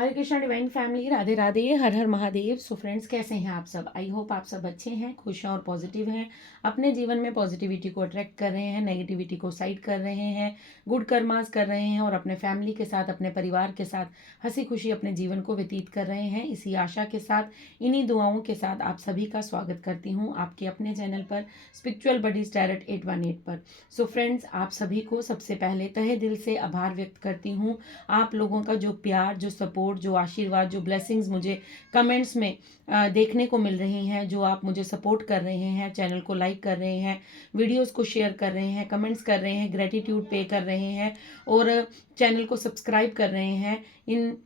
हरे Krishna divine family, Radhe Radhe, हर हर Mahadev. So friends, कैसे हैं आप सब? आई होप आप सब अच्छे हैं, खुश हैं और पॉजिटिव हैं। अपने जीवन में पॉजिटिविटी को अट्रैक्ट कर रहे हैं, नेगेटिविटी को साइड कर रहे हैं, गुड कर्मास कर रहे हैं और अपने फैमिली के साथ, अपने परिवार के साथ हंसी खुशी अपने जीवन को व्यतीत कर रहे हैं। इसी आशा के साथ, इन्हीं दुआओं के साथ आप सभी का स्वागत करती हूँ आपके अपने चैनल पर, स्पिरिचुअल बडीज टैरोट 818 पर। सो फ्रेंड्स, आप सभी को सबसे पहले तहे दिल से आभार व्यक्त करती हूँ। आप लोगों का जो प्यार, जो सपोर्ट, जो आशीर्वाद, जो ब्लेसिंग्स मुझे कमेंट्स में देखने को मिल रही हैं, जो आप मुझे सपोर्ट कर रहे हैं, चैनल को लाइक कर रहे हैं, वीडियोस को शेयर कर रहे हैं, कमेंट्स कर रहे हैं, ग्रेटिट्यूड पे कर रहे हैं और चैनल को सब्सक्राइब कर रहे हैं, इन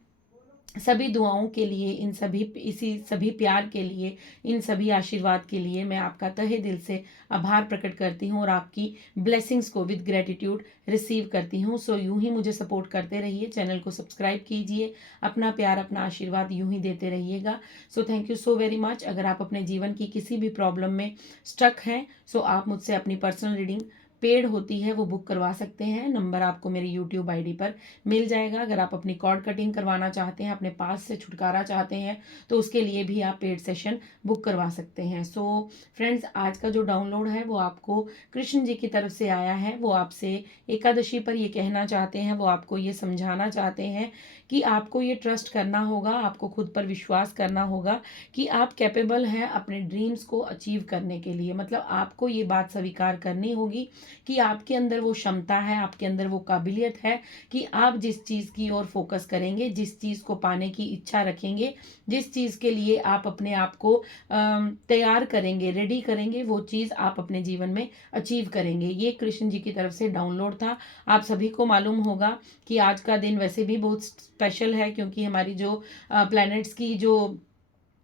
सभी दुआओं के लिए, इन सभी इसी सभी प्यार के लिए, इन सभी आशीर्वाद के लिए मैं आपका तहे दिल से आभार प्रकट करती हूँ और आपकी ब्लेसिंग्स को विद ग्रेटिट्यूड रिसीव करती हूँ। सो यूं ही मुझे सपोर्ट करते रहिए, चैनल को सब्सक्राइब कीजिए, अपना प्यार, अपना आशीर्वाद यूं ही देते रहिएगा। सो thank you so very much. अगर आप अपने जीवन की किसी भी प्रॉब्लम में स्टक हैं, सो आप मुझसे अपनी पर्सनल रीडिंग पेड होती है वो बुक करवा सकते हैं। नंबर आपको मेरी यूट्यूब आईडी पर मिल जाएगा। अगर आप अपनी कॉर्ड कटिंग करवाना चाहते हैं, अपने पास से छुटकारा चाहते हैं, तो उसके लिए भी आप पेड सेशन बुक करवा सकते हैं। सो फ्रेंड्स, आज का जो डाउनलोड है वो आपको कृष्ण जी की तरफ से आया है। वो आपसे एकादशी पर ये कहना चाहते हैं, वो आपको ये समझाना चाहते हैं कि आपको ये ट्रस्ट करना होगा, आपको खुद पर विश्वास करना होगा कि आप कैपेबल हैं अपने ड्रीम्स को अचीव करने के लिए। मतलब आपको ये बात स्वीकार करनी होगी कि आपके अंदर वो क्षमता है, आपके अंदर वो काबिलियत है कि आप जिस चीज़ की ओर फोकस करेंगे, जिस चीज़ को पाने की इच्छा रखेंगे, जिस चीज़ के लिए आप अपने आप को तैयार करेंगे, रेडी करेंगे, वो चीज़ आप अपने जीवन में अचीव करेंगे। ये कृष्ण जी की तरफ से डाउनलोड था। आप सभी को मालूम होगा कि आज का दिन वैसे भी बहुत स्पेशल है, क्योंकि हमारी जो प्लैनेट्स की जो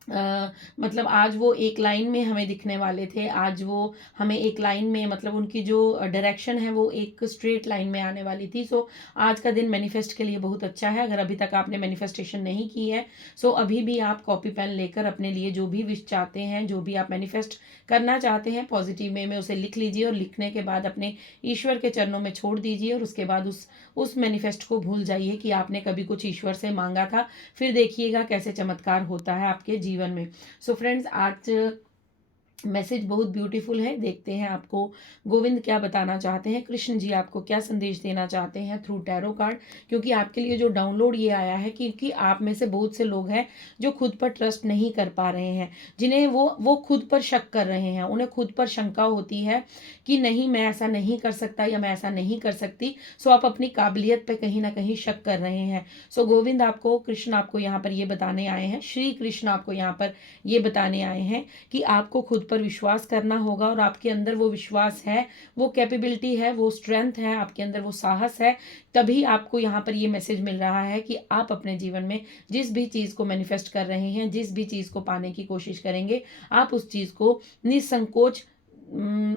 मतलब आज वो एक लाइन में हमें दिखने वाले थे। आज वो हमें एक लाइन में, मतलब उनकी जो डायरेक्शन है वो एक स्ट्रेट लाइन में आने वाली थी। सो आज का दिन मैनिफेस्ट के लिए बहुत अच्छा है। अगर अभी तक आपने मैनिफेस्टेशन नहीं की है, सो अभी भी आप कॉपी पेन लेकर अपने लिए जो भी विश चाहते हैं, जो भी आप मैनिफेस्ट करना चाहते हैं, पॉजिटिव वे में उसे लिख लीजिए और लिखने के बाद अपने ईश्वर के चरणों में छोड़ दीजिए और उसके बाद उस मैनिफेस्ट को भूल जाइए कि आपने कभी कुछ ईश्वर से मांगा था। फिर देखिएगा कैसे चमत्कार होता है आपके जीवन में। सो फ्रेंड्स, आज मैसेज बहुत ब्यूटीफुल है। देखते हैं आपको गोविंद क्या बताना चाहते हैं, कृष्ण जी आपको क्या संदेश देना चाहते हैं थ्रू टैरो कार्ड। क्योंकि आपके लिए जो डाउनलोड ये आया है, क्योंकि आप में से बहुत से लोग हैं जो खुद पर ट्रस्ट नहीं कर पा रहे हैं, जिन्हें वो खुद पर शक कर रहे हैं, उन्हें खुद पर शंका होती है कि नहीं, मैं ऐसा नहीं कर सकता या मैं ऐसा नहीं कर सकती। सो आप अपनी काबिलियत पे कहीं ना कहीं शक कर रहे हैं। सो गोविंद आपको, कृष्ण आपको यहाँ पर ये बताने आए हैं, श्री कृष्ण आपको यहाँ पर ये बताने आए हैं कि आपको खुद पर विश्वास करना होगा और आपके अंदर वो विश्वास है, वो कैपेबिलिटी है, वो स्ट्रेंथ है, आपके अंदर वो साहस है। तभी आपको यहाँ पर ये मैसेज मिल रहा है कि आप अपने जीवन में जिस भी चीज़ को मैनिफेस्ट कर रहे हैं, जिस भी चीज़ को पाने की कोशिश करेंगे, आप उस चीज़ को निसंकोच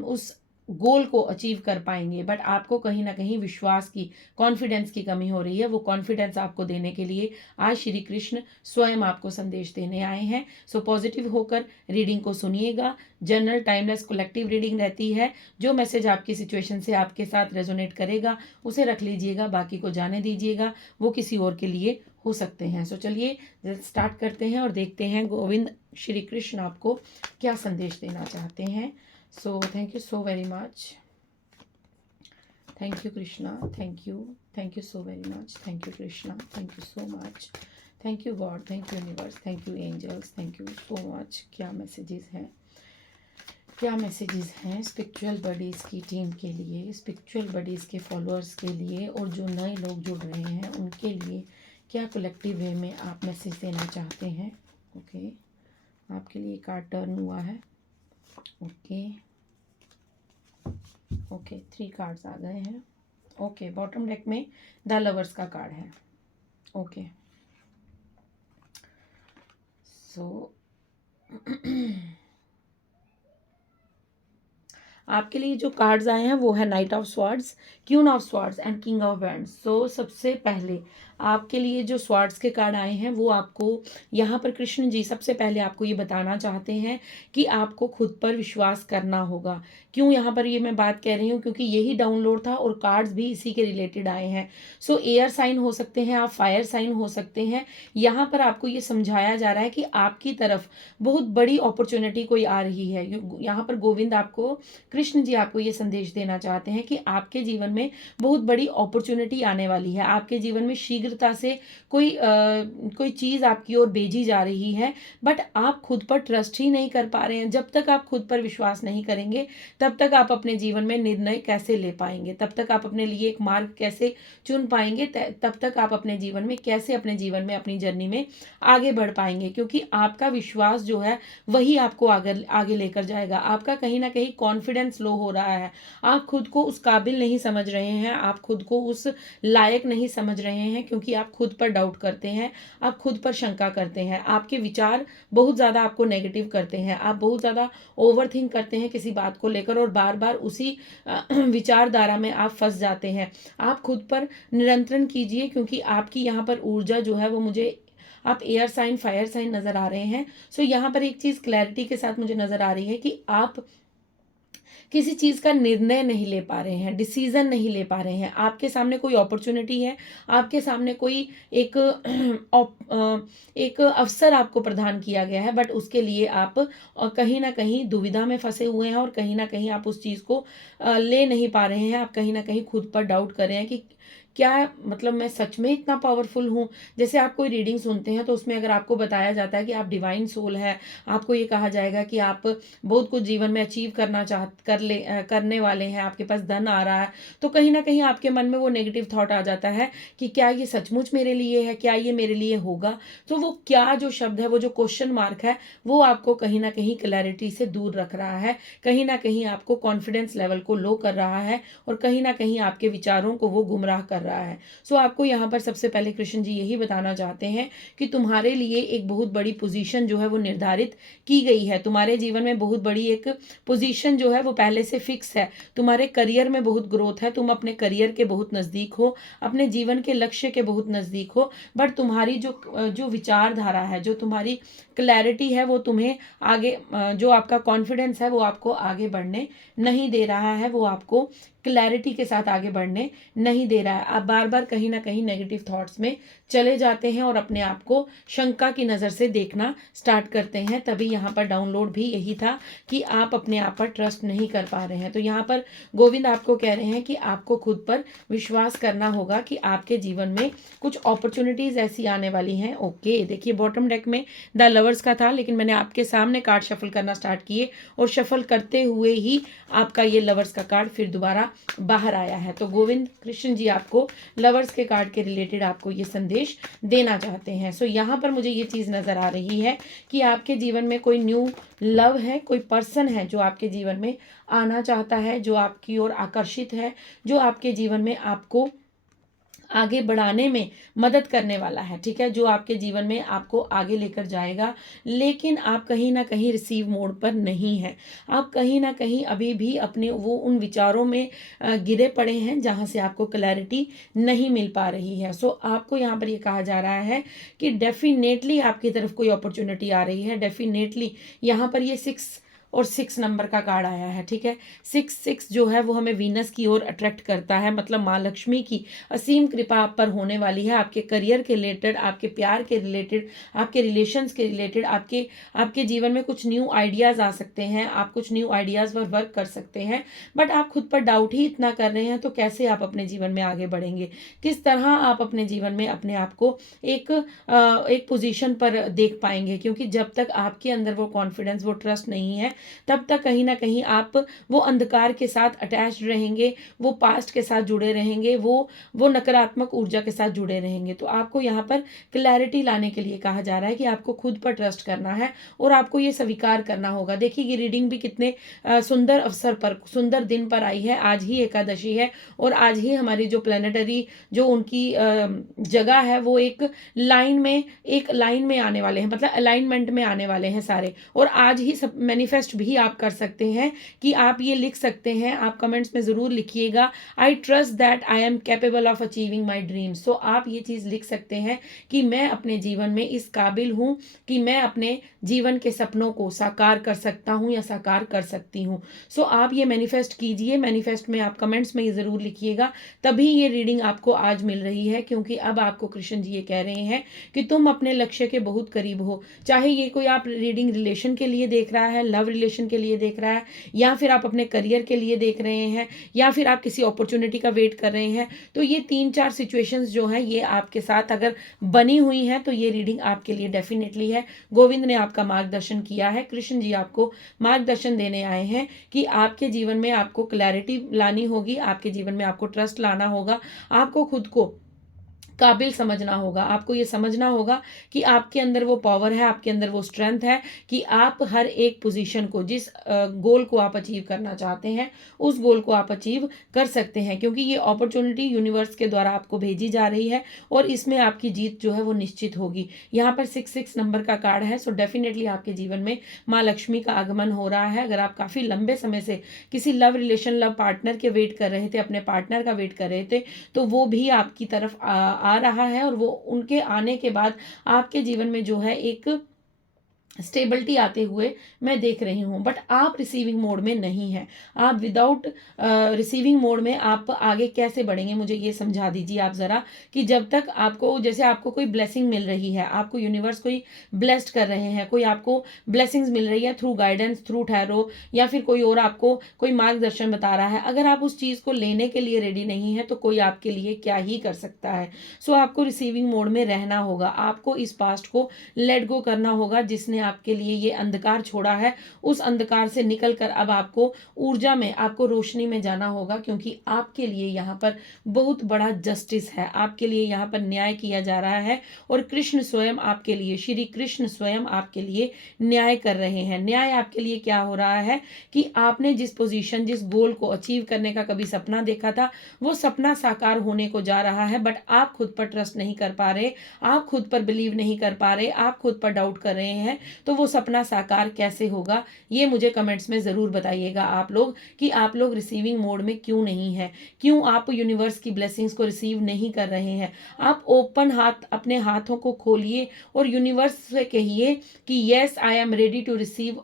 उस गोल को अचीव कर पाएंगे। बट आपको कहीं ना कहीं विश्वास की, कॉन्फिडेंस की कमी हो रही है। वो कॉन्फिडेंस आपको देने के लिए आज श्री कृष्ण स्वयं आपको संदेश देने आए हैं। सो पॉजिटिव होकर रीडिंग को सुनिएगा। जनरल, टाइमलेस, कलेक्टिव रीडिंग रहती है। जो मैसेज आपकी सिचुएशन से आपके साथ रेजोनेट करेगा उसे रख लीजिएगा, बाकी को जाने दीजिएगा, वो किसी और के लिए हो सकते हैं। सो चलिए स्टार्ट करते हैं और देखते हैं गोविंद श्री कृष्ण आपको क्या संदेश देना चाहते हैं। So thank you so very much. Thank you Krishna, thank you so very much. Thank you Krishna, thank you so much. Thank you God, thank you universe, thank you angels, thank you so much. क्या messages हैं, क्या messages हैं spiritual buddies की team के लिए, spiritual buddies के followers के लिए और जो नए लोग जुड़ रहे हैं उनके लिए क्या कलेक्टिव वे में आप मैसेज देना चाहते हैं। ओके, आपके लिए कार्ड टर्न हुआ है। ओके ओके, 3 कार्ड्स आ गए हैं। ओके, बॉटम डेक में द लवर्स का कार्ड है। ओके, सो आपके लिए जो कार्ड्स आए हैं वो है night of swords, queen of swords and king of wands. तो सबसे पहले आपके लिए जो स्वॉर्ड्स के कार्ड आए हैं वो आपको यहाँ पर कृष्ण जी सबसे पहले आपको ये बताना चाहते हैं कि आपको खुद पर विश्वास करना होगा। क्यों यहाँ पर ये मैं बात कह रही हूँ, क्योंकि यही डाउनलोड था और कार्ड्स भी इसी के रिलेटेड आए हैं। सो एयर साइन हो सकते हैं, आप फायर साइन हो सकते हैं। यहाँ पर आपको ये समझाया जा रहा है कि आपकी तरफ बहुत बड़ी अपॉर्चुनिटी कोई आ रही है। यहाँ पर गोविंद आपको, कृष्ण जी आपको ये संदेश देना चाहते हैं कि आपके जीवन में बहुत बड़ी अपॉर्चुनिटी आने वाली है। आपके जीवन में शीघ्रता से कोई चीज़ आपकी ओर भेजी जा रही है, बट आप खुद पर ट्रस्ट ही नहीं कर पा रहे हैं। जब तक आप खुद पर विश्वास नहीं करेंगे तब तक आप अपने जीवन में निर्णय कैसे ले पाएंगे, तब तक आप अपने लिए एक मार्ग कैसे चुन पाएंगे, तब तक आप अपने जीवन में कैसे अपने जीवन में अपनी जर्नी में आगे बढ़ पाएंगे। क्योंकि आपका विश्वास जो है वही आपको आगे आगे लेकर जाएगा। आपका कहीं ना कहीं कॉन्फिडेंस लो हो रहा है, आप खुद को उस काबिल नहीं समझ रहे हैं, आप खुद को उस लायक नहीं समझ रहे हैं, क्योंकि आप खुद पर डाउट करते हैं, आप खुद पर शंका करते हैं, आपके विचार बहुत ज़्यादा आपको नेगेटिव करते हैं, आप बहुत ज़्यादा ओवर थिंक करते हैं किसी बात को लेकर और बार बार उसी विचारधारा में आप फंस जाते हैं। आप खुद पर नियंत्रण कीजिए, क्योंकि आपकी यहाँ पर ऊर्जा जो है वो मुझे, आप एयर साइन फायर साइन नज़र आ रहे हैं। सो यहाँ पर एक चीज़ क्लैरिटी के साथ मुझे नज़र आ रही है कि आप किसी चीज़ का निर्णय नहीं ले पा रहे हैं, डिसीजन नहीं ले पा रहे हैं। आपके सामने कोई अपॉर्चुनिटी है, आपके सामने कोई एक एक अवसर आपको प्रदान किया गया है, बट उसके लिए आप कहीं ना कहीं दुविधा में फंसे हुए हैं और कहीं ना कहीं आप उस चीज़ को ले नहीं पा रहे हैं। आप कहीं ना कहीं खुद पर डाउट कर रहे हैं कि क्या मतलब मैं सच में इतना पावरफुल हूँ। जैसे आप कोई रीडिंग सुनते हैं तो उसमें अगर आपको बताया जाता है कि आप डिवाइन सोल है, आपको ये कहा जाएगा कि आप बहुत कुछ जीवन में अचीव करने वाले हैं, आपके पास धन आ रहा है, तो कहीं ना कहीं आपके मन में वो नेगेटिव थॉट आ जाता है कि क्या ये सचमुच मेरे लिए है, क्या ये मेरे लिए होगा। तो वो क्या जो शब्द है, वो जो क्वेश्चन मार्क है, वो आपको कहीं ना कहीं क्लैरिटी से दूर रख रहा है, कहीं ना कहीं आपको कॉन्फिडेंस लेवल को लो कर रहा है और कहीं ना कहीं आपके विचारों को वो गुमराह कर रहा है। सो आपको यहाँ पर सबसे पहले कृष्ण जी यही बताना चाहते हैं कि तुम्हारे लिए एक बहुत बड़ी पोजीशन जो है वो निर्धारित की गई है। तुम्हारे जीवन में बहुत बड़ी एक पोजीशन जो है वो पहले से फिक्स है। तुम्हारे करियर में बहुत ग्रोथ है, तुम अपने करियर के बहुत नज़दीक हो, अपने जीवन के लक्ष्य के बहुत नज़दीक हो, बट तुम्हारी जो विचारधारा है, जो तुम्हारी क्लैरिटी है, वो तुम्हें आगे, जो आपका कॉन्फिडेंस है वो आपको आगे बढ़ने नहीं दे रहा है, वो आपको क्लैरिटी के साथ आगे बढ़ने नहीं दे रहा है। आप बार बार कहीं ना कहीं नेगेटिव थॉट्स में चले जाते हैं और अपने आप को शंका की नज़र से देखना स्टार्ट करते हैं। तभी यहाँ पर डाउनलोड भी यही था कि आप अपने आप पर ट्रस्ट नहीं कर पा रहे हैं। तो यहाँ पर गोविंद आपको कह रहे हैं कि आपको खुद पर विश्वास करना होगा कि आपके जीवन में कुछ अपॉर्चुनिटीज़ ऐसी आने वाली हैं। ओके, देखिए बॉटम डेक में द लवर्स का था, लेकिन मैंने आपके सामने कार्ड शफल करना स्टार्ट किए और शफल करते हुए ही आपका ये लवर्स का कार्ड फिर दोबारा बाहर आया है। तो गोविंद कृष्ण जी आपको लवर्स के कार्ड के रिलेटेड आपको ये संदेश देना चाहते हैं। सो यहाँ पर मुझे ये चीज़ नज़र आ रही है कि आपके जीवन में कोई न्यू लव है, कोई पर्सन है जो आपके जीवन में आना चाहता है, जो आपकी ओर आकर्षित है, जो आपके जीवन में आपको आगे बढ़ाने में मदद करने वाला है, ठीक है, जो आपके जीवन में आपको आगे लेकर जाएगा। लेकिन आप कहीं ना कहीं रिसीव मोड पर नहीं है, आप कहीं ना कहीं अभी भी अपने वो उन विचारों में गिरे पड़े हैं जहां से आपको क्लैरिटी नहीं मिल पा रही है। सो आपको यहाँ पर ये कहा जा रहा है कि डेफिनेटली आपकी तरफ कोई अपॉर्चुनिटी आ रही है। डेफिनेटली यहाँ पर ये 6 नंबर का कार्ड आया है, ठीक है। 6 जो है वो हमें वीनस की ओर अट्रैक्ट करता है, मतलब माँ लक्ष्मी की असीम कृपा आप पर होने वाली है। आपके करियर के रिलेटेड, आपके प्यार के रिलेटेड, आपके रिलेशंस के रिलेटेड, आपके जीवन में कुछ न्यू आइडियाज़ आ सकते हैं, आप कुछ न्यू आइडियाज़ पर वर्क कर सकते हैं, बट आप खुद पर डाउट ही इतना कर रहे हैं। तो कैसे आप अपने जीवन में आगे बढ़ेंगे, किस तरह आप अपने जीवन में अपने आप को एक पोजीशन पर देख पाएंगे, क्योंकि जब तक आपके अंदर वो कॉन्फिडेंस, वो ट्रस्ट नहीं है, तब तक कहीं ना कहीं आप वो अंधकार के साथ अटैच रहेंगे, वो पास्ट के साथ जुड़े रहेंगे, वो नकारात्मक ऊर्जा के साथ जुड़े रहेंगे। तो आपको यहाँ पर क्लैरिटी लाने के लिए कहा जा रहा है कि आपको खुद पर ट्रस्ट करना है और आपको ये स्वीकार करना होगा। देखिए ये रीडिंग भी कितने सुंदर अवसर पर, सुंदर दिन पर आई है। आज ही एकादशी है और आज ही हमारी जो प्लेनेटरी जो उनकी जगह है वो एक लाइन में आने वाले हैं, मतलब अलाइनमेंट में आने वाले हैं सारे, और आज ही सब मैनिफेस्ट मैनिफेस्ट भी आप कर सकते हैं कि आप ये लिख सकते हैं, आप कमेंट्स में ज़रूर लिखिएगा, I trust that I am capable of achieving my dreams. So आप ये चीज़ लिख सकते हैं कि मैं अपने जीवन में इस काबिल हूँ कि मैं अपने जीवन के सपनों को साकार कर सकता हूँ या साकार कर सकती हूँ। सो आप ये मैनिफेस्ट कीजिए, मैनिफेस्ट में आप कमेंट्स में ये ज़रूर लिखिएगा, तभी ये रीडिंग आपको आज मिल रही है, क्योंकि अब आपको कृष्ण जी ये कह रहे हैं कि तुम अपने लक्ष्य के बहुत करीब हो। चाहे ये कोई आप रीडिंग रिलेशन के लिए देख रहा है, लव रिलेशन के लिए देख रहा है, या फिर आप अपने करियर के लिए देख रहे हैं, या फिर आप किसी अपॉर्चुनिटी का वेट कर रहे हैं, तो ये 3-4 सिचुएशंस जो हैं ये आपके साथ अगर बनी हुई हैं तो ये रीडिंग आपके लिए डेफिनेटली है। गोविंद ने आपका मार्गदर्शन किया है, कृष्ण जी आपको मार्गदर्शन देने आए हैं कि आपके जीवन में आपको क्लैरिटी लानी होगी, आपके जीवन में आपको ट्रस्ट लाना होगा, आपको खुद को काबिल समझना होगा, आपको ये समझना होगा कि आपके अंदर वो पावर है, आपके अंदर वो स्ट्रेंथ है कि आप हर एक पोजीशन को, जिस गोल को आप अचीव करना चाहते हैं उस गोल को आप अचीव कर सकते हैं, क्योंकि ये अपॉर्चुनिटी यूनिवर्स के द्वारा आपको भेजी जा रही है और इसमें आपकी जीत जो है वो निश्चित होगी। यहाँ पर 66 नंबर का कार्ड है, सो डेफिनेटली आपके जीवन में माँ लक्ष्मी का आगमन हो रहा है। अगर आप काफ़ी लंबे समय से किसी लव रिलेशन, लव पार्टनर के वेट कर रहे थे, अपने पार्टनर का वेट कर रहे थे, तो वो भी आपकी तरफ आ रहा है और वो उनके आने के बाद आपके जीवन में जो है एक स्टेबिलिटी आते हुए मैं देख रही हूँ। बट आप रिसीविंग मोड में नहीं हैं, आप विदाउट रिसीविंग मोड में आप आगे कैसे बढ़ेंगे, मुझे ये समझा दीजिए आप ज़रा, कि जब तक आपको, जैसे आपको कोई ब्लेसिंग मिल रही है, आपको यूनिवर्स कोई ब्लेस्ड कर रहे हैं, कोई आपको ब्लेसिंग्स मिल रही है थ्रू गाइडेंस, थ्रू टैरो, या फिर कोई और आपको कोई मार्गदर्शन बता रहा है, अगर आप उस चीज़ को लेने के लिए रेडी नहीं है तो कोई आपके लिए क्या ही कर सकता है। सो आपको रिसीविंग मोड में रहना होगा, आपको इस पास्ट को लेट गो करना होगा जिसने आपके लिए ये अंधकार छोड़ा है, उस अंधकार से निकलकर अब आपको ऊर्जा में, आपको रोशनी में जाना होगा, क्योंकि आपके लिए यहाँ पर बहुत बड़ा जस्टिस है, आपके लिए यहाँ पर न्याय किया जा रहा है और कृष्ण स्वयं आपके लिए, श्री कृष्ण स्वयं आपके लिए न्याय कर रहे हैं। न्याय आपके लिए क्या हो रहा है कि आपने जिस पोजीशन, जिस गोल को अचीव करने का कभी सपना देखा था, वो सपना साकार होने को जा रहा है, बट आप खुद पर ट्रस्ट नहीं कर पा रहे, आप खुद पर बिलीव नहीं कर पा रहे, आप खुद पर डाउट कर रहे हैं, तो वो सपना साकार कैसे होगा, ये मुझे कमेंट्स में ज़रूर बताइएगा आप लोग, कि आप लोग रिसीविंग मोड में क्यों नहीं है, क्यों आप यूनिवर्स की ब्लेसिंग्स को रिसीव नहीं कर रहे हैं। आप ओपन हाथ, अपने हाथों को खोलिए और यूनिवर्स से कहिए कि yes I am ready to receive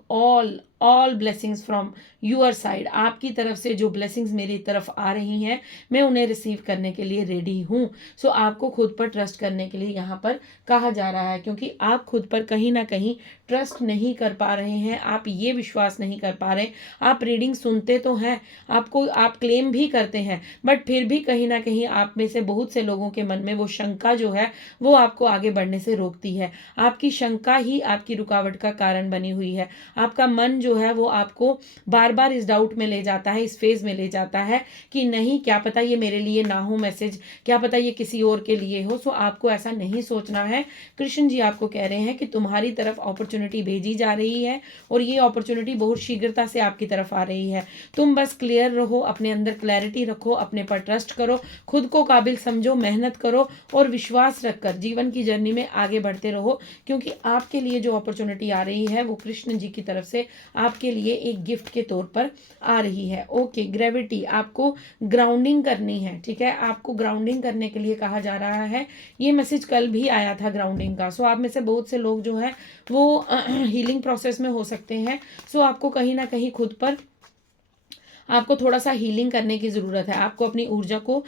all blessings from your side. आपकी तरफ से जो ब्लेसिंग्स मेरी तरफ आ रही हैं, मैं उन्हें रिसीव करने के लिए रेडी हूँ। सो आपको खुद पर ट्रस्ट करने के लिए यहाँ पर कहा जा रहा है, क्योंकि आप खुद पर कहीं ना कहीं ट्रस्ट नहीं कर पा रहे हैं, आप ये विश्वास नहीं कर पा रहे। आप रीडिंग सुनते तो हैं, आपको, आप क्लेम भी करते हैं, बट फिर भी कहीं ना कहीं आप में से बहुत से लोगों के मन में वो शंका जो है वो आपको आगे बढ़ने से रोकती है। आपकी शंका ही आपकी रुकावट का कारण बनी हुई है। आपका मन जो है वो आपको बार बार इस डाउट में ले जाता है, इस फेज में ले जाता है कि नहीं, क्या पता ये मेरे लिए ना हो मैसेज, क्या पता ये किसी और के लिए हो। सो आपको ऐसा नहीं सोचना है। कृष्ण जी आपको कह रहे हैं कि तुम्हारी तरफ अपॉर्चुनिटी भेजी जा रही है और ये अपॉर्चुनिटी बहुत शीघ्रता से आपकी तरफ आ रही है। तुम बस क्लियर रहो, अपने अंदर क्लैरिटी रखो, अपने पर ट्रस्ट करो, खुद को काबिल समझो, मेहनत करो और विश्वास रखकर जीवन की जर्नी में आगे बढ़ते रहो, क्योंकि आपके लिए जो अपॉर्चुनिटी आ रही है वो कृष्ण जी की तरफ से आपके लिए एक गिफ्ट के तौर पर आ रही है। ओके, ग्रेविटी, आपको ग्राउंडिंग करनी है, ठीक है, आपको ग्राउंडिंग करने के लिए कहा जा रहा है। ये मैसेज कल भी आया था ग्राउंडिंग का। सो आप में से बहुत से लोग जो है वो हीलिंग प्रोसेस में हो सकते हैं। सो आपको कहीं ना कहीं खुद पर, आपको थोड़ा सा हीलिंग करने की ज़रूरत है, आपको अपनी ऊर्जा को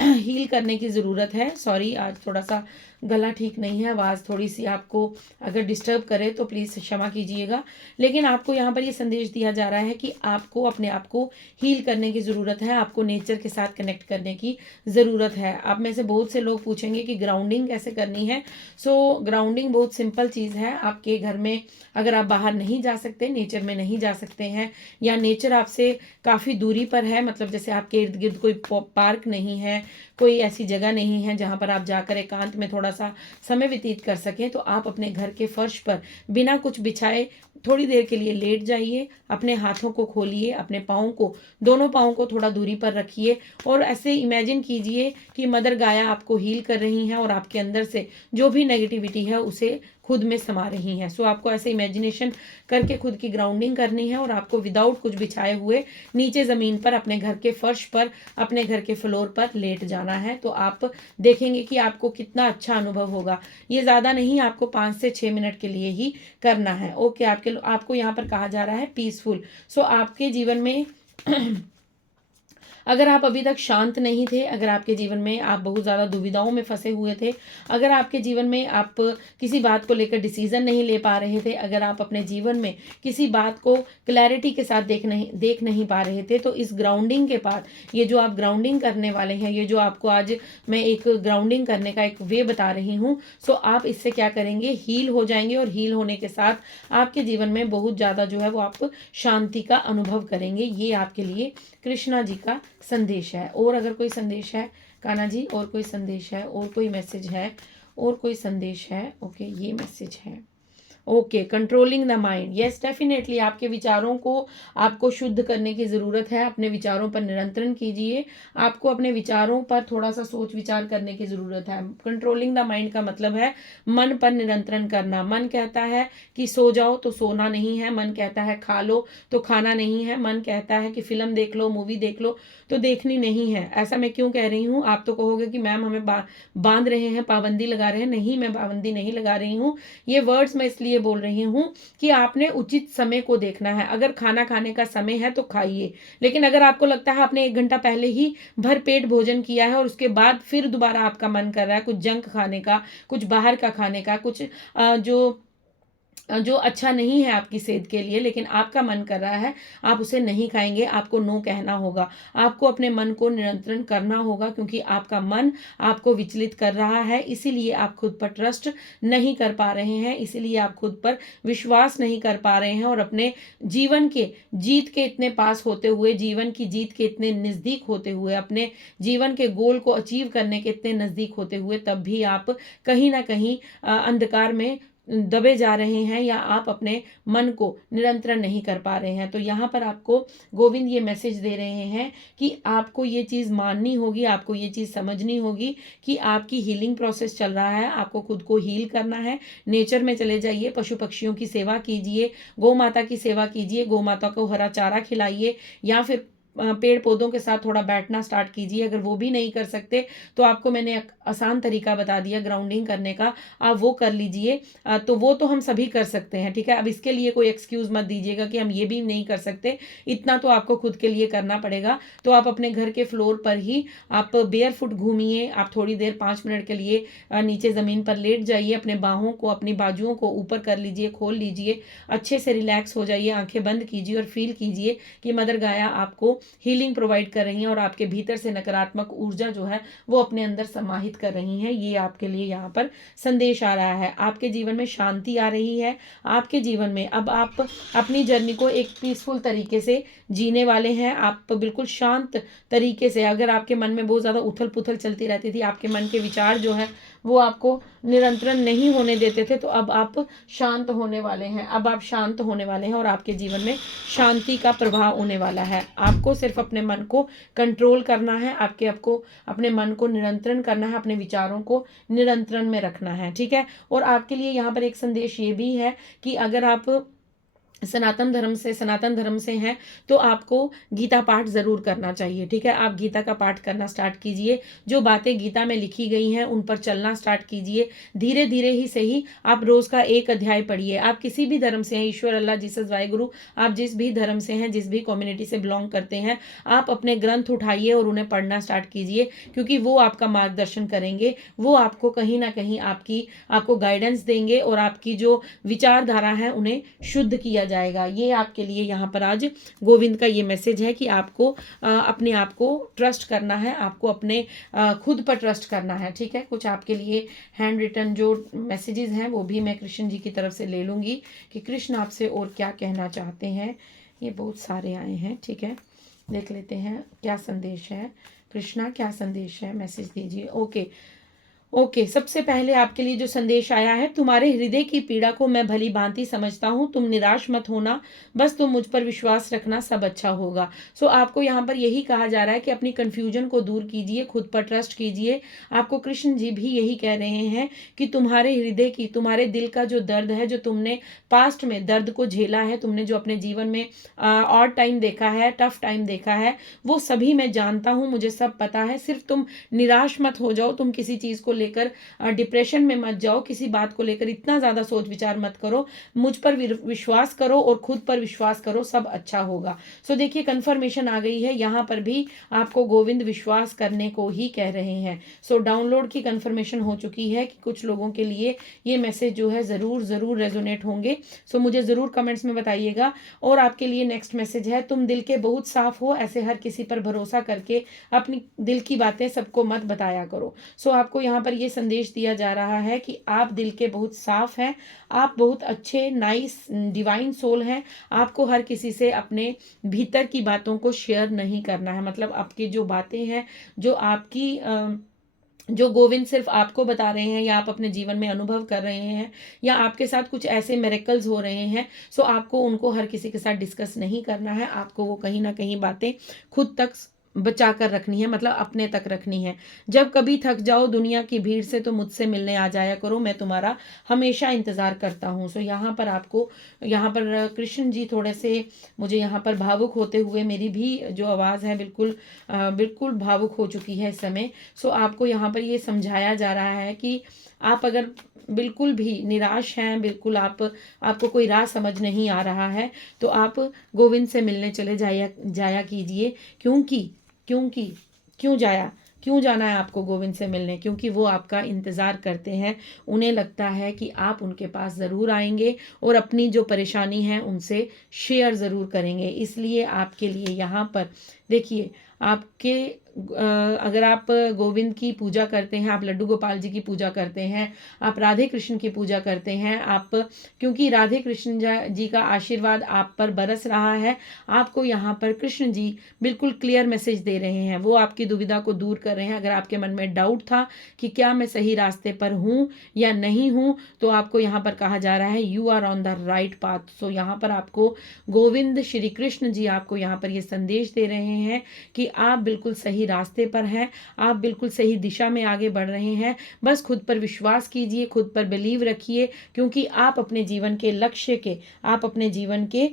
हील करने की ज़रूरत है। सॉरी, आज थोड़ा सा गला ठीक नहीं है, आवाज़ थोड़ी सी आपको अगर डिस्टर्ब करे तो प्लीज़ क्षमा कीजिएगा। लेकिन आपको यहाँ पर ये संदेश दिया जा रहा है कि आपको अपने आप को हील करने की ज़रूरत है, आपको नेचर के साथ कनेक्ट करने की ज़रूरत है। आप में से बहुत से लोग पूछेंगे कि ग्राउंडिंग कैसे करनी है। सो ग्राउंडिंग बहुत सिंपल चीज़ है। आपके घर में अगर आप बाहर नहीं जा सकते, नेचर में नहीं जा सकते हैं, या नेचर आपसे काफ़ी दूरी पर है, मतलब जैसे आपके इर्द गिर्द कोई पार्क नहीं है, कोई ऐसी जगह नहीं है जहाँ पर आप जाकर एकांत में थोड़ा सा समय व्यतीत कर सकें, तो आप अपने घर के फर्श पर बिना कुछ बिछाए थोड़ी देर के लिए लेट जाइए, अपने हाथों को खोलिए, अपने पाँव को, दोनों पाँव को थोड़ा दूरी पर रखिए और ऐसे इमेजिन कीजिए कि मदर गाया आपको हील कर रही हैं और आपके अंदर से जो भी नेगेटिविटी है उसे खुद में समा रही हैं। सो आपको ऐसे इमेजिनेशन करके खुद की ग्राउंडिंग करनी है और आपको विदाउट कुछ बिछाए हुए नीचे ज़मीन पर, अपने घर के फर्श पर, अपने घर के फ्लोर पर लेट जाना है। तो आप देखेंगे कि आपको कितना अच्छा अनुभव होगा। ये ज़्यादा नहीं, आपको 5 से 6 मिनट के लिए ही करना है। ओके, आपको यहाँ पर कहा जा रहा है पीसफुल। सो आपके जीवन में अगर आप अभी तक शांत नहीं थे, अगर आपके जीवन में आप बहुत ज़्यादा दुविधाओं में फंसे हुए थे, अगर आपके जीवन में आप किसी बात को लेकर डिसीजन नहीं ले पा रहे थे, अगर आप अपने जीवन में किसी बात को क्लैरिटी के साथ देख नहीं पा रहे थे, तो इस ग्राउंडिंग के बाद ये जो आप ग्राउंडिंग करने वाले हैं, ये जो आपको आज मैं एक ग्राउंडिंग करने का एक वे बता रही हूँ, सो आप इससे क्या करेंगे, हील हो जाएंगे और हील होने के साथ आपके जीवन में बहुत ज़्यादा जो है वो आप शांति का अनुभव करेंगे। ये आपके लिए कृष्णा जी का संदेश है। और अगर कोई संदेश है कान्हा जी, और कोई संदेश है, और कोई मैसेज है, और कोई संदेश है, ओके ये मैसेज है। Okay, controlling the mind, yes definitely आपके विचारों को आपको शुद्ध करने की ज़रूरत है। अपने विचारों पर नियंत्रण कीजिए, आपको अपने विचारों पर थोड़ा सा सोच विचार करने की ज़रूरत है। कंट्रोलिंग द माइंड का मतलब है मन पर नियंत्रण करना। मन कहता है कि सो जाओ तो सोना नहीं है, मन कहता है खा लो तो खाना नहीं है, मन कहता है कि फिल्म देख लो, मूवी देख लो तो देखनी नहीं है। ऐसा मैं क्यों कह रही हूँ, आप तो कहोगे कि मैम हमें बांध रहे हैं, पाबंदी लगा रहे हैं। नहीं, मैं पाबंदी नहीं लगा रही हूँ। ये वर्ड्स मैं इसलिए बोल रही हूँ कि आपने उचित समय को देखना है। अगर खाना खाने का समय है तो खाइए, लेकिन अगर आपको लगता है आपने 1 घंटा पहले ही भरपेट भोजन किया है और उसके बाद फिर दोबारा आपका मन कर रहा है कुछ जंक खाने का, कुछ बाहर का खाने का, कुछ जो अच्छा नहीं है आपकी सेहत के लिए, लेकिन आपका मन कर रहा है, आप उसे नहीं खाएंगे। आपको नो कहना होगा, आपको अपने मन को नियंत्रण करना होगा, क्योंकि आपका मन आपको विचलित कर रहा है। इसीलिए आप खुद पर ट्रस्ट नहीं कर पा रहे हैं, इसीलिए आप खुद पर विश्वास नहीं कर पा रहे हैं और अपने जीवन के जीत के इतने पास होते हुए, जीवन की जीत के इतने नज़दीक होते हुए, अपने जीवन के गोल को अचीव करने के इतने नज़दीक होते हुए, तब भी आप कहीं ना कहीं अंधकार में दबे जा रहे हैं या आप अपने मन को नियंत्रण नहीं कर पा रहे हैं। तो यहाँ पर आपको गोविंद ये मैसेज दे रहे हैं कि आपको ये चीज़ माननी होगी, आपको ये चीज़ समझनी होगी कि आपकी हीलिंग प्रोसेस चल रहा है, आपको खुद को हील करना है। नेचर में चले जाइए, पशु पक्षियों की सेवा कीजिए, गौ माता की सेवा कीजिए, गौ माता को हरा चारा खिलाइए, या फिर पेड़ पौधों के साथ थोड़ा बैठना स्टार्ट कीजिए। अगर वो भी नहीं कर सकते तो आपको मैंने एक आसान तरीका बता दिया ग्राउंडिंग करने का, आप वो कर लीजिए। तो वो तो हम सभी कर सकते हैं, ठीक है। अब इसके लिए कोई एक्सक्यूज़ मत दीजिएगा कि हम ये भी नहीं कर सकते, इतना तो आपको खुद के लिए करना पड़ेगा। तो आप अपने घर के फ्लोर पर ही आप बेयर फुट घूमिए, आप थोड़ी देर 5 मिनट के लिए नीचे ज़मीन पर लेट जाइए, अपने बाहों को, अपनी बाजुओं को ऊपर कर लीजिए, खोल लीजिए, अच्छे से रिलैक्स हो जाइए, आंखें बंद कीजिए और फील कीजिए कि मदर गाया आपको हीलिंग प्रोवाइड कर रही हैं और आपके भीतर से नकारात्मक ऊर्जा जो है वो अपने अंदर समाहित कर रही हैं। ये आपके लिए यहाँ पर संदेश आ रहा है। आपके जीवन में शांति आ रही है, आपके जीवन में अब आप अपनी जर्नी को एक पीसफुल तरीके से जीने वाले हैं। आप बिल्कुल शांत तरीके से, अगर आपके मन में बहुत ज़्यादा उथल पुथल चलती रहती थी, आपके मन के विचार जो है वो आपको नियंत्रण नहीं होने देते थे, तो अब आप शांत होने वाले हैं। अब आप शांत होने वाले हैं और आपके जीवन में शांति का प्रभाव होने वाला है। आपको सिर्फ अपने मन को कंट्रोल करना है, आपको अपने मन को नियंत्रण करना है, अपने विचारों को नियंत्रण में रखना है, ठीक है। और आपके लिए यहाँ पर एक संदेश ये भी है कि अगर आप सनातन धर्म से हैं तो आपको गीता पाठ ज़रूर करना चाहिए, ठीक है। आप गीता का पाठ करना स्टार्ट कीजिए, जो बातें गीता में लिखी गई हैं उन पर चलना स्टार्ट कीजिए। धीरे धीरे ही सही, आप रोज़ का 1 अध्याय पढ़िए। आप किसी भी धर्म से हैं, ईश्वर, अल्लाह, जीसस, वाहेगुरु, आप जिस भी धर्म से हैं, जिस भी कम्युनिटी से बिलोंग करते हैं, आप अपने ग्रंथ उठाइए और उन्हें पढ़ना स्टार्ट कीजिए, क्योंकि वो आपका मार्गदर्शन करेंगे, वो आपको कहीं ना कहीं आपको गाइडेंस देंगे और आपकी जो विचारधारा है उन्हें शुद्ध किया जाएगा। ये आपके लिए यहाँ पर आज गोविंद का ये मैसेज है कि आपको अपने आप को ट्रस्ट करना है, आपको अपने खुद पर ट्रस्ट करना है, ठीक है। कुछ आपके लिए हैंड रिटन जो मैसेजेस हैं वो भी मैं कृष्ण जी की तरफ से ले लूँगी कि कृष्ण आपसे और क्या कहना चाहते हैं। ये बहुत सारे आए हैं, ठीक है, देख लेते हैं क्या संदेश है। कृष्णा क्या संदेश है, मैसेज दीजिए। ओके, ओके, सबसे पहले आपके लिए जो संदेश आया है, तुम्हारे हृदय की पीड़ा को मैं भली भांति समझता हूँ, तुम निराश मत होना, बस तुम मुझ पर विश्वास रखना, सब अच्छा होगा। सो आपको यहाँ पर यही कहा जा रहा है कि अपनी कन्फ्यूजन को दूर कीजिए, खुद पर ट्रस्ट कीजिए। आपको कृष्ण जी भी यही कह रहे हैं कि तुम्हारे हृदय की, तुम्हारे दिल का जो दर्द है, जो तुमने पास्ट में दर्द को झेला है, तुमने जो अपने जीवन में ऑड टाइम देखा है, टफ टाइम देखा है, वो सभी मैं जानता हूँ, मुझे सब पता है। सिर्फ तुम निराश मत हो जाओ, तुम किसी चीज़ को लेकर डिप्रेशन में मत जाओ, किसी बात को लेकर इतना ज़्यादा सोच विचार मत करो, मुझ पर विश्वास करो और खुद पर विश्वास करो, सब अच्छा होगा। सो देखिए, कंफर्मेशन आ गई है, यहाँ पर भी आपको गोविंद विश्वास करने को ही कह रहे हैं। सो डाउनलोड की कंफर्मेशन हो चुकी है कि कुछ लोगों के लिए ये मैसेज जो है ज़रूर ज़रूर रेजोनेट होंगे। सो मुझे ज़रूर कमेंट्स में बताइएगा। और आपके लिए नेक्स्ट मैसेज है, तुम दिल के बहुत साफ हो, ऐसे हर किसी पर भरोसा करके अपनी दिल की बातें सबको मत बताया करो। सो आपको यहाँ पर ये संदेश दिया जा रहा है कि आप दिल के बहुत साफ हैं, आप बहुत अच्छे, नाइस, डिवाइन सोल हैं। आपको हर किसी से अपने भीतर की बातों को शेयर नहीं करना है। मतलब आपकी जो बातें हैं, जो आपकी जो गोविंद सिर्फ आपको बता रहे हैं, या आप अपने जीवन में अनुभव कर रहे हैं, या आपके साथ कुछ ऐसे मिरेकल्स हो रहे हैं, सो आपको उनको हर किसी के साथ डिस्कस नहीं करना है। आपको वो कहीं ना कहीं बातें खुद तक बचा कर रखनी है, मतलब अपने तक रखनी है। जब कभी थक जाओ दुनिया की भीड़ से तो मुझसे मिलने आ जाया करो, मैं तुम्हारा हमेशा इंतज़ार करता हूँ। सो यहाँ पर आपको, यहाँ पर कृष्ण जी थोड़े से मुझे यहाँ पर भावुक होते हुए, मेरी भी जो आवाज़ है बिल्कुल बिल्कुल भावुक हो चुकी है इस समय। सो आपको यहाँ पर ये समझाया जा रहा है कि आप अगर बिल्कुल भी निराश हैं, बिल्कुल आपको कोई राह समझ नहीं आ रहा है, तो आप गोविंद से मिलने चले जाया जाया कीजिए। क्योंकि क्योंकि क्यों जाया क्यों जाना है आपको गोविंद से मिलने? क्योंकि वो आपका इंतज़ार करते हैं। उन्हें लगता है कि आप उनके पास ज़रूर आएंगे और अपनी जो परेशानी है उनसे शेयर ज़रूर करेंगे। इसलिए आपके लिए यहाँ पर देखिए, आपके अगर आप गोविंद की पूजा करते हैं, आप लड्डू गोपाल जी की पूजा करते हैं, आप राधे कृष्ण की पूजा करते हैं, आप, क्योंकि राधे कृष्ण जी का आशीर्वाद आप पर बरस रहा है, आपको यहाँ पर कृष्ण जी बिल्कुल क्लियर मैसेज दे रहे हैं। वो आपकी दुविधा को दूर कर रहे हैं। अगर आपके मन में डाउट था कि क्या मैं सही रास्ते पर हूँ या नहीं हूँ, तो आपको यहाँ पर कहा जा रहा है you are on the right path. So यहाँ पर आपको गोविंद श्री कृष्ण जी आपको यहाँ पर ये संदेश दे रहे हैं कि आप बिल्कुल सही रास्ते पर हैं, आप बिल्कुल सही दिशा में आगे बढ़ रहे हैं। बस खुद पर विश्वास कीजिए, खुद पर बिलीव रखिए, क्योंकि आप अपने जीवन के लक्ष्य के, आप अपने जीवन के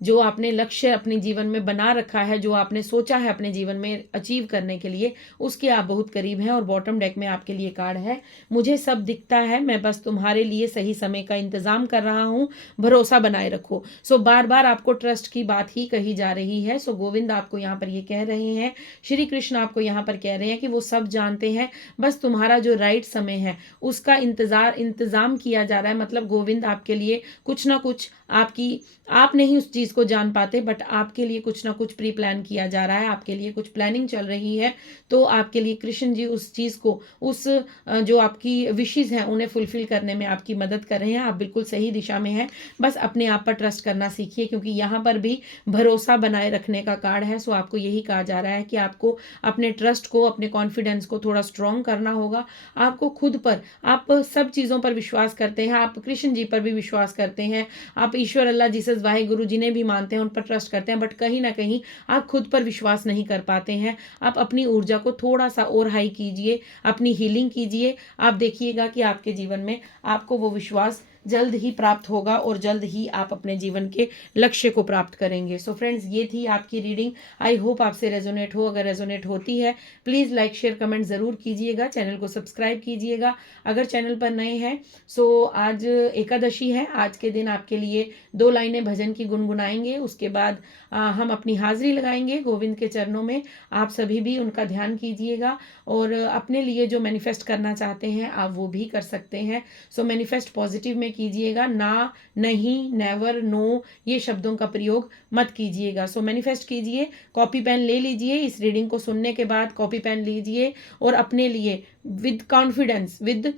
जो आपने लक्ष्य अपने जीवन में बना रखा है, जो आपने सोचा है अपने जीवन में अचीव करने के लिए, उसके आप बहुत करीब हैं। और बॉटम डेक में आपके लिए कार्ड है, मुझे सब दिखता है, मैं बस तुम्हारे लिए सही समय का इंतजाम कर रहा हूँ, भरोसा बनाए रखो। सो बार बार आपको ट्रस्ट की बात ही कही जा रही है। सो गोविंद आपको यहाँ पर ये कह रहे हैं, श्री कृष्ण आपको यहाँ पर कह रहे हैं कि वो सब जानते हैं, बस तुम्हारा जो राइट समय है उसका इंतजाम किया जा रहा है। मतलब गोविंद आपके लिए कुछ ना कुछ, आप नहीं उस चीज़ को जान पाते, बट आपके लिए कुछ ना कुछ प्री प्लान किया जा रहा है, आपके लिए कुछ प्लानिंग चल रही है। तो आपके लिए कृष्ण जी उस चीज़ को, उस जो आपकी विशेज़ हैं उन्हें फुलफिल करने में आपकी मदद कर रहे हैं। आप बिल्कुल सही दिशा में हैं, बस अपने आप पर ट्रस्ट करना सीखिए, क्योंकि यहाँ पर भी भरोसा बनाए रखने का कार्ड है। सो आपको यही कहा जा रहा है कि आपको अपने ट्रस्ट को, अपने कॉन्फिडेंस को थोड़ा स्ट्रॉन्ग करना होगा। आपको खुद पर, आप सब चीज़ों पर विश्वास करते हैं, आप कृष्ण जी पर भी विश्वास करते हैं, आप ईश्वर, अल्लाह, जीसस, वाहे गुरु जिन्हें भी मानते हैं उन पर ट्रस्ट करते हैं, बट कहीं ना कहीं आप खुद पर विश्वास नहीं कर पाते हैं। आप अपनी ऊर्जा को थोड़ा सा और हाई कीजिए, अपनी हीलिंग कीजिए। आप देखिएगा कि आपके जीवन में आपको वो विश्वास जल्द ही प्राप्त होगा और जल्द ही आप अपने जीवन के लक्ष्य को प्राप्त करेंगे। सो फ्रेंड्स, ये थी आपकी रीडिंग। आई होप आपसे रेजोनेट हो। अगर रेजोनेट होती है, प्लीज़ लाइक, शेयर, कमेंट ज़रूर कीजिएगा। चैनल को सब्सक्राइब कीजिएगा अगर चैनल पर नए हैं। सो आज एकादशी है, आज के दिन आपके लिए 2 लाइनें भजन की गुनगुनाएंगे, उसके बाद हम अपनी हाजिरी लगाएंगे गोविंद के चरणों में। आप सभी भी उनका ध्यान कीजिएगा और अपने लिए जो मैनिफेस्ट करना चाहते हैं आप वो भी कर सकते हैं। सो मैनिफेस्ट पॉजिटिव में कीजिएगा, ना, नहीं, नेवर, नो, ये शब्दों का प्रयोग मत कीजिएगा। सो मैनिफेस्ट कीजिए, कॉपी पेन ले लीजिए, इस रीडिंग को सुनने के बाद कॉपी पेन लीजिए और अपने लिए विद कॉन्फिडेंस, विद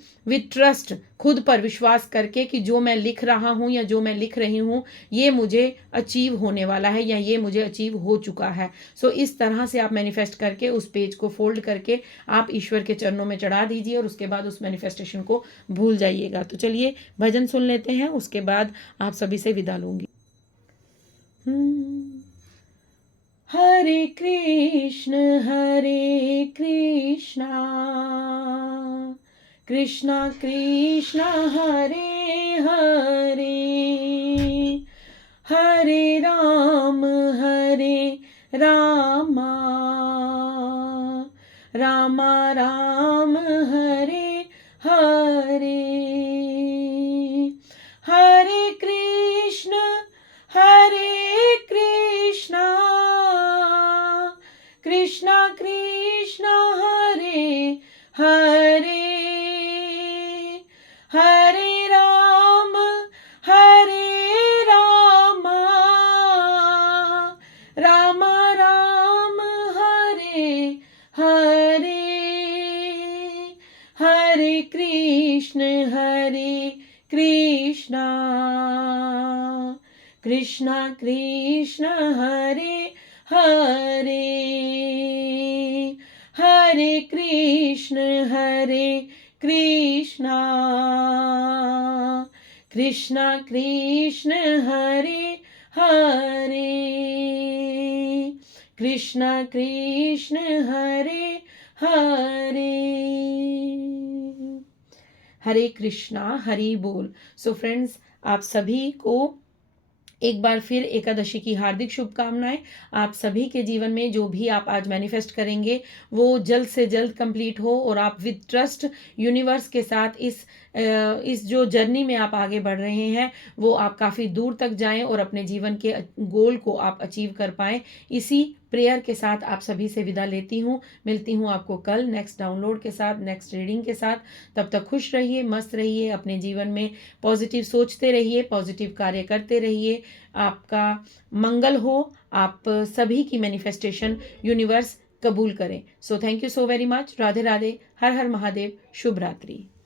ट्रस्ट, खुद पर विश्वास करके कि जो मैं लिख रहा हूँ या जो मैं लिख रही हूँ ये मुझे अचीव होने वाला है या ये मुझे अचीव हो चुका है। सो इस तरह से आप मैनिफेस्ट करके उस पेज को फोल्ड करके आप ईश्वर के चरणों में चढ़ा दीजिए और उसके बाद उस मैनिफेस्टेशन को भूल जाइएगा। तो चलिए भजन सुन लेते हैं, उसके बाद आप सभी से विदा लूंगी। हरे कृष्णा कृष्णा कृष्णा हरे हरे, हरे रामा रामा राम हरे हरे, हरे कृष्णा कृष्णा कृष्णा हरे हरे, हरे राम राम राम हरे हरे, हरे कृष्णा कृष्णा कृष्णा हरे हरे, हरे कृष्णा कृष्णा कृष्णा हरे हरे, कृष्णा कृष्णा हरे हरे। हरे कृष्णा, हरि बोल। सो फ्रेंड्स, आप सभी को एक बार फिर एकादशी की हार्दिक शुभकामनाएं। आप सभी के जीवन में जो भी आप आज मैनिफेस्ट करेंगे वो जल्द से जल्द कंप्लीट हो और आप विद ट्रस्ट यूनिवर्स के साथ इस जो जर्नी में आप आगे बढ़ रहे हैं वो आप काफ़ी दूर तक जाएं और अपने जीवन के गोल को आप अचीव कर पाएं। इसी प्रेयर के साथ आप सभी से विदा लेती हूँ। मिलती हूँ आपको कल नेक्स्ट डाउनलोड के साथ, नेक्स्ट रीडिंग के साथ। तब तक खुश रहिए, मस्त रहिए, अपने जीवन में पॉजिटिव सोचते रहिए, पॉजिटिव कार्य करते रहिए। आपका मंगल हो, आप सभी की मैनिफेस्टेशन यूनिवर्स कबूल करें। So thank you so very much. Radhe Radhe, हर हर महादेव, शुभ रात्रि।